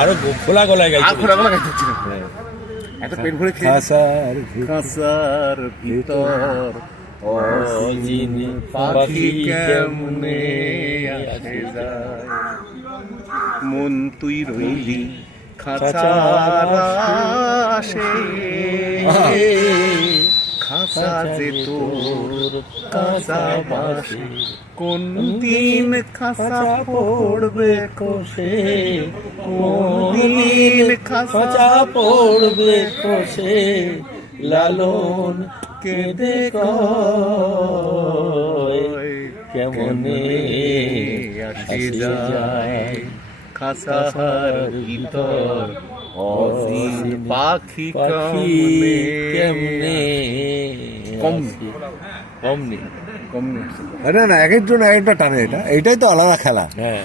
আরো খোলা গলায় গাইছে, খোলা গলায় গাইছে। একটা পেন ভরে খাসার ভিতর অচিনি পাখি কেমনে আসে যায়, মন তুই রইলি খাঁচার আসে, খাঁচা যে তোর কাঁচা বাসে, কোন দিন খাঁচা পড়বে কোষে, কোন দিন খাঁচা পড়বে কোষে, লালন কেঁদে কয় কেমনে আসে যায়, খাঁচার ভিতর অচিন পাখি কেমনে কমনি কমনে। না না, এক একজন এক একটা টানে, এটাই তো আলাদা খেলা। হ্যাঁ।